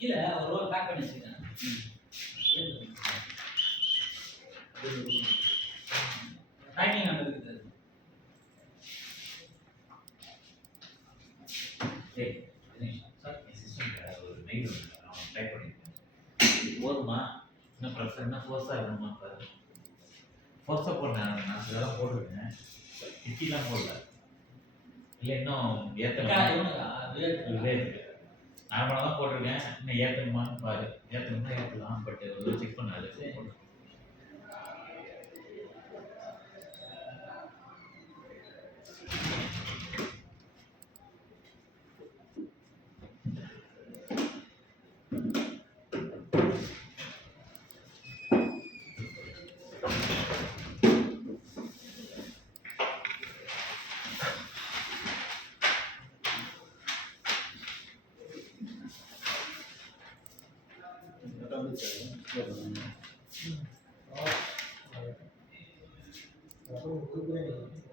கீழ ஒரு roll back பண்ணி வச்சிருக்கேன். பேக்கிங் அங்க இருக்குது. டேய் தினேஷ் சார் என் சிஸ்டம்ல ஒரு மெயில் வந்து நான் டைப் பண்ணிருக்கேன். இது போதுமா? இன்னும் ப்ரெஷர் என்ன ஃபோர்ஸா இருக்கணுமா பாரு. ஃபோர்ஸா போட்டேன் நான் இதெல்லாம் போட்டிருக்கேன். கிட்டிலாம் போடல. இல்லை இன்னும் ஏற்றணும். இதே இருக்கு. நார்மலாக தான் போட்டிருக்கேன். இன்னும் ஏற்றணுமான்னு பாரு. ஏற்றணும்னா ஏற்றலாம். பட் செக் பண்ணாது. Itu